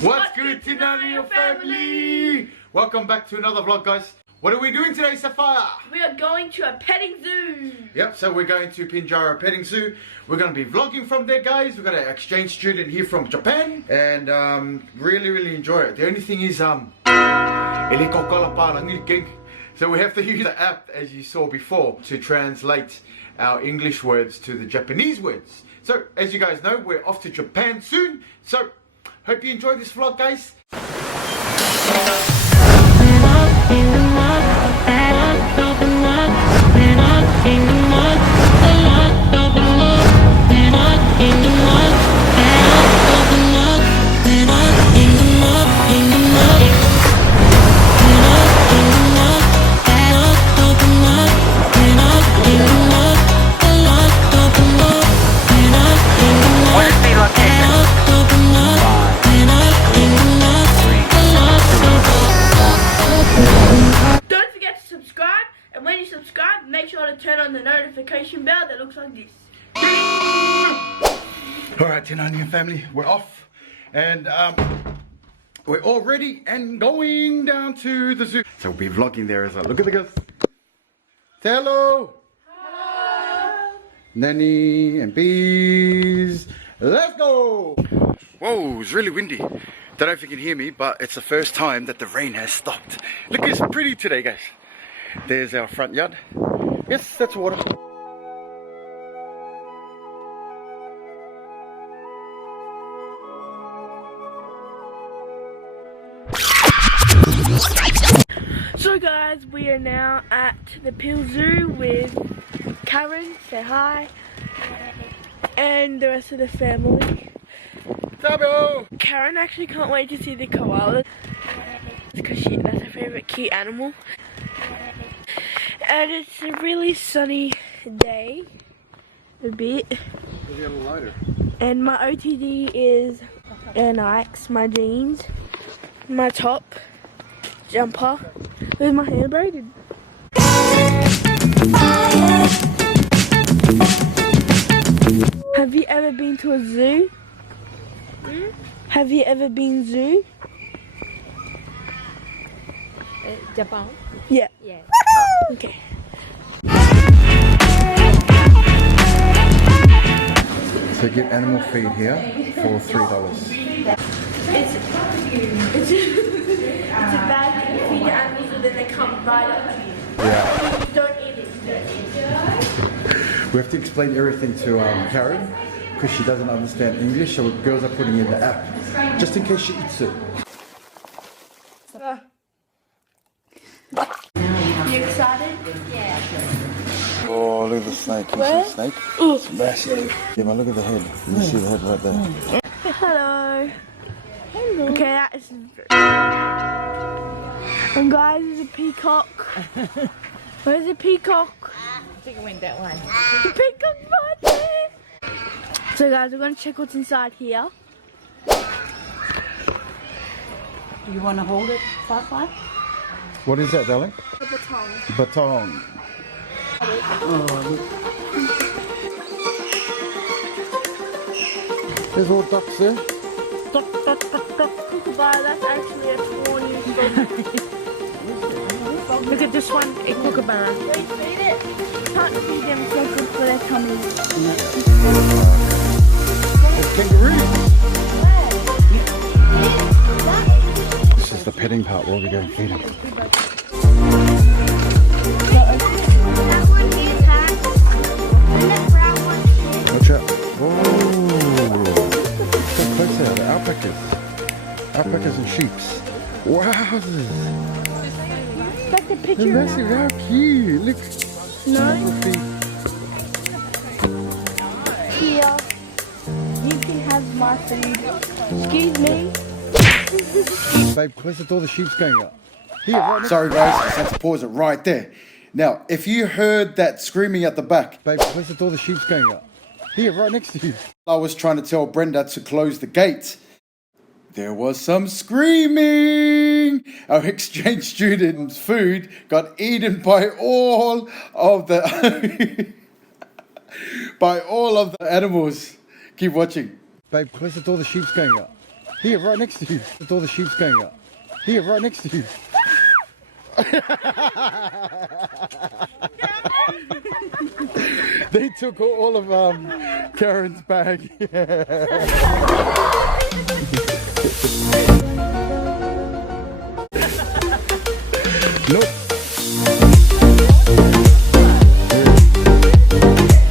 What's good, Tinani family? Welcome back to another vlog, guys. What are we doing today, Sapphire? We are going to a petting zoo. Yep, so we're going to Pinjara Petting Zoo. We're going to be vlogging from there, guys. We've got an exchange student here from Japan. And really enjoy it. The only thing is, so we have to use the app, as you saw before, to translate our English words to the Japanese words. So, as you guys know, we're off to Japan soon. So, hope you enjoy this vlog, guys. Make sure to turn on the notification bell that looks like this. Alright, Tinani family, we're off. And we're all ready and going down to the zoo. So we'll be vlogging there as well. Look at the girls. Say hello. Hello. Nanny and bees. Let's go. Whoa, it's really windy. Don't know if you can hear me, but it's the first time that the rain has stopped. Look, it's pretty today, guys. There's our front yard. Yes, that's water. So guys, we are now at the Peel Zoo with Karen, say hi, and the rest of the family. Tabo! Karen actually can't wait to see the koala because that's her favourite cute animal. And it's a really sunny day, a bit. And my OTD is Nikes, my jeans, my top, jumper, with my hair braided. Have you ever been to a zoo? Have you ever been zoo? Japan? Yeah. Yeah. Okay. So get animal feed here for $3. It's a bag that you feed your animals and then they come right up to you. Yeah. Don't eat it. We have to explain everything to Karen because she doesn't understand English, so girls are putting in the app just in case she eats it. You excited? Yeah. Oh, look at the snake. Can you see the snake? It's massive. Yeah, but look at the head. You see the head right there. Hello. Hello. Okay, that is... And guys, there's a peacock. Where's the peacock? I think it went that way. The peacock right there. So guys, we're going to check what's inside here. Do you want to hold it, Five? What is that, darling? A baton. Baton. There's all ducks there. Kookaburra, that's actually a tawny. Look at this one, a kookaburra. Wait, feed it. Can't feed them so good for their tummies. There's kangaroos. This is the petting part where we go and feed them. Watch out. Whoa. So close there, the alpacas. Alpacas and sheeps. Wow. That's a picture. They're massive. How cute. Look. No. Here. You can have my food. Excuse me. Babe, close the door, the sheep's going up. Here, right next. Sorry guys, just had to pause it right there. Now, if you heard that screaming at the back, babe, close the door, the sheep's going up. Here, right next to you. I was trying to tell Brenda to close the gate. There was some screaming. Our exchange student's food got eaten by all of the animals. Keep watching. Babe, close the door, the sheep's going up. Here, right next to you. With all the sheep's going up. Here, right next to you. They took all of Karen's bag. Look.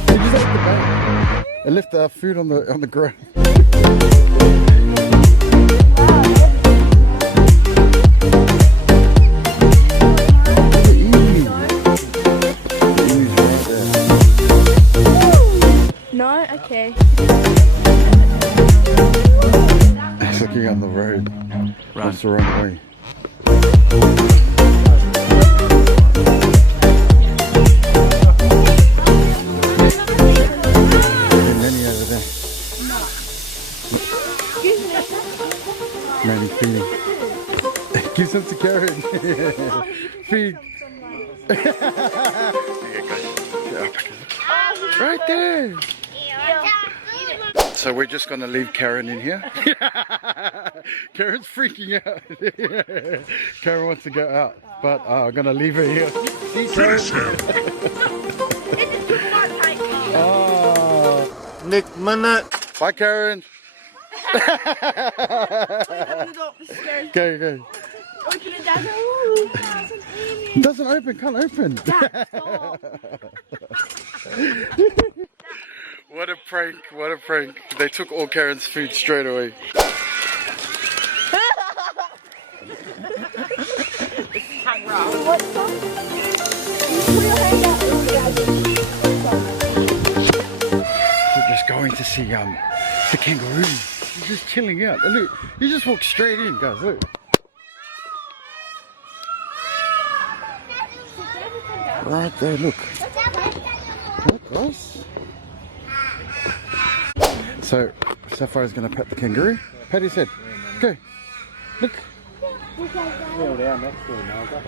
They just ate the bag. They left our food on the ground. No? Okay. He's looking on the road. Wants to run away. And Manny over there. Manny feeding. Give some to Karen. Feed. Right there. So we're just gonna leave Karen in here. Karen's freaking out. Karen wants to go out, but I'm gonna leave her here. See, Karen? Oh. Nick minute. Bye, Karen. Go, go. It doesn't open, can't open. What a prank, what a prank. They took all Karen's food straight away. We're just going to see the kangaroo. He's just chilling out. And look, you just walk straight in, guys, look. Right there, look. Look, guys. So, Sapphire's going to pet the kangaroo. Pat his head. Go. Look.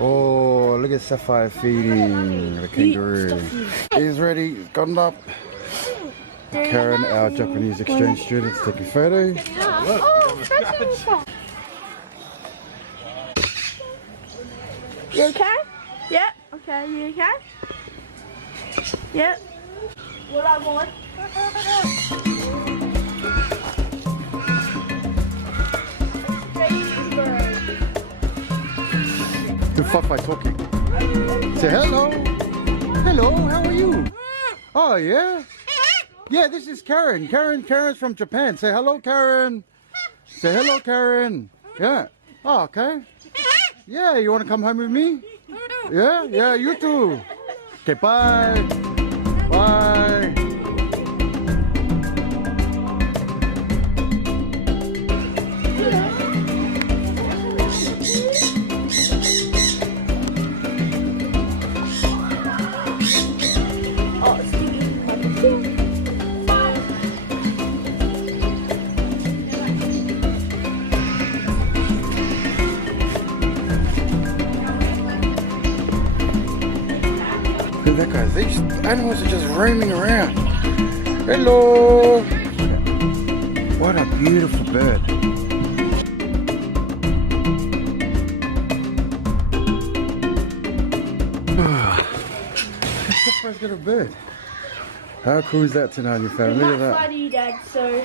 Oh, look at Sapphire feeding the kangaroo. He's ready. He's gotten up. Karen, our Japanese exchange student, is taking a photo. You okay? Yep. Okay, you okay? Yep. What I want? The fuck by talking. Say hello. Hello, how are you? Oh yeah? Yeah, this is Karen. Karen's from Japan. Say hello, Karen. Say hello, Karen. Yeah. Oh, okay. Yeah, you want to come home with me? Yeah, yeah, you too. Okay, bye. Bye. That guys, these animals are just roaming around. Hello! What a beautiful bird. Sapphire's got a bird. How cool is that tonight, your family? Look at that. Funny, Dad, so.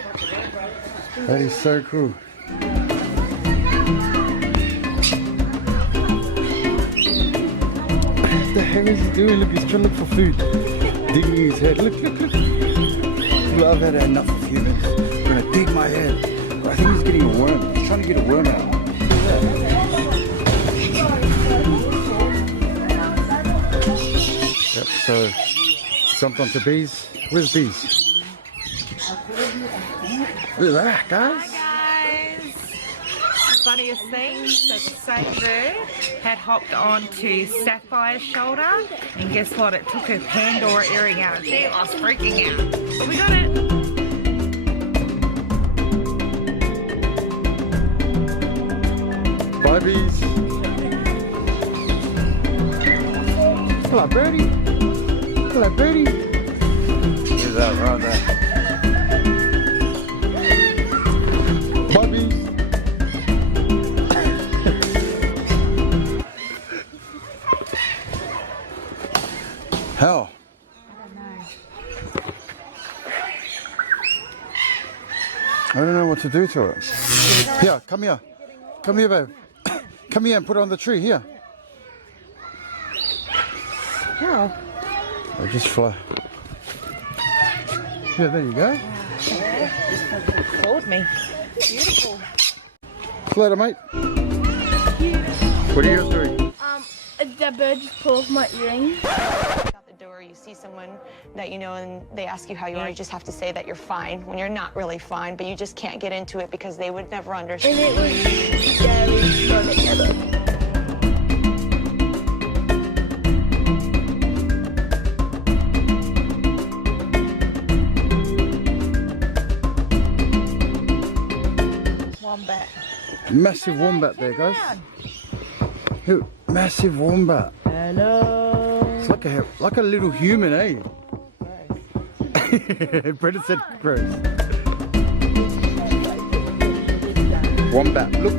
That is so cool. What the hell is he doing? Look, he's trying to look for food. Digging his head. Look, look, look. Well, I've had enough of humans. I'm gonna dig my head. I think he's getting a worm. He's trying to get a worm out. Yep, so jumped onto bees. Where's bees? Look at that, guys. Funniest thing, so the same bird had hopped onto Sapphire's shoulder, and guess what? It took her Pandora earring out. She was freaking out. But we got it. Bye, bees. Hello, birdie. Hello, birdie. Look at that right there. Bye, bees. to do to it? Here, come here. Come here, babe. Come here and put it on the tree. Here. How? They just fly. Yeah, there you go. Called me. Beautiful. Later, mate. What are you doing? The bird just pulled off my earring. Out the door, you see someone that you know and they ask you how you are, you just have to say that you're fine when you're not really fine, but you just can't get into it because they would never understand. And it was scary for the other. Wombat. Massive wombat there, guys. Look, massive wombat. Hello. It's like a little human, eh? Brendan said gross. Wombat, look.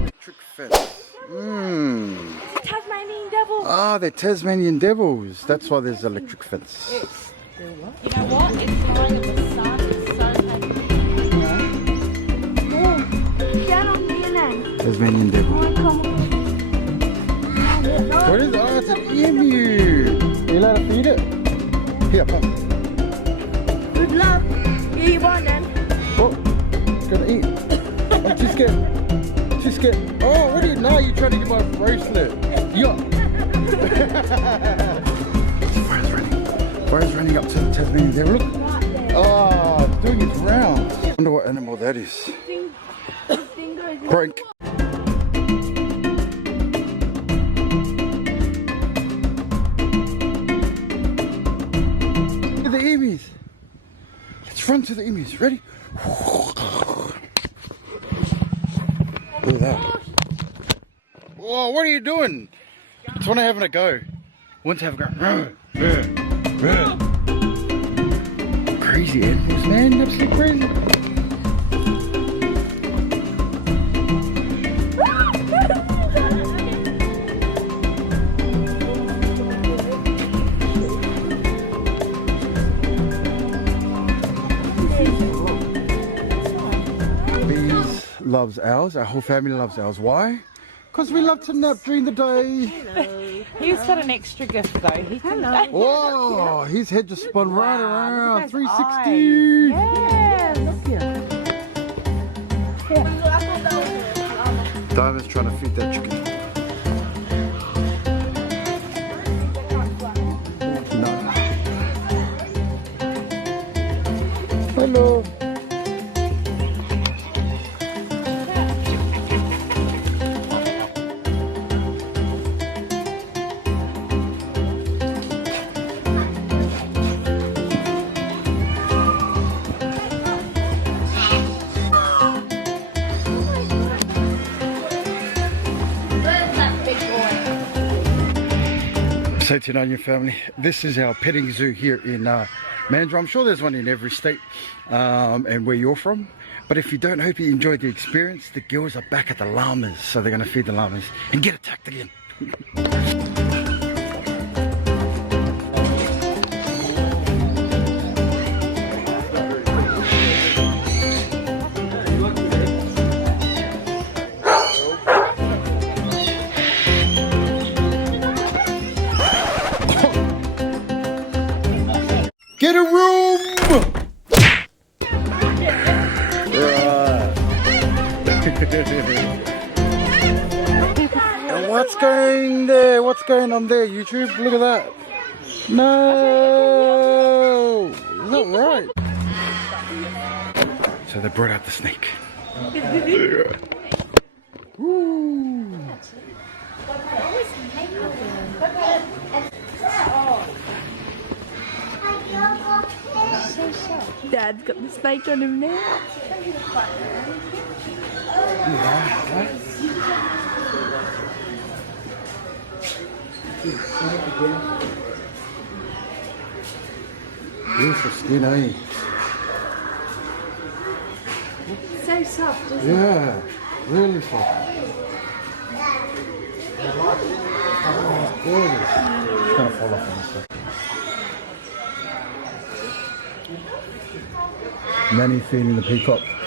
Electric fence. Tasmanian devil. Ah, they're Tasmanian devils. That's why there's electric fence. You know what? It's lying in the sun. It's so happy. Down on the name. Tasmanian devil. What is it? Oh, it's an emu. Are you allowed to feed it? Here, pass. Good luck. Here you want them. Oh, it's gonna eat. I'm too scared. Too scared. Oh, what are you? Now you're trying to get my bracelet. Yeah. Fire's running up to the Tasmanian devil. Look. Oh, it's doing its rounds. I wonder what animal that is. Break. Look at the emus. Let's run to the emus. Ready? Look at that. Whoa, what are you doing? It's one having a go. One's having a go. Crazy animals, man. Absolutely crazy. Bees loves owls. Our whole family loves owls. Why? Because we love to nap during the day. Hello. He's got an extra gift though. He can. Whoa, his head just spun right around. Look at 360. his eyes. Yeah, look here. Diamond's trying to feed that chicken. No. Hello. So tonight, your family, this is our petting zoo here in Mandurah. I'm sure there's one in every state and where you're from. But if you don't, hope you enjoyed the experience. The girls are back at the llamas, so they're going to feed the llamas and get attacked again. Get a room! And what's going there? What's going on there, YouTube? Look at that. No! Is that right? So they brought out the snake. Woo! Dad's got the snake on him now. Beautiful skin, eh? So soft, isn't Yeah, really soft. Oh, gorgeous. It's gonna fall off in a second. Nanny feeding the peacock.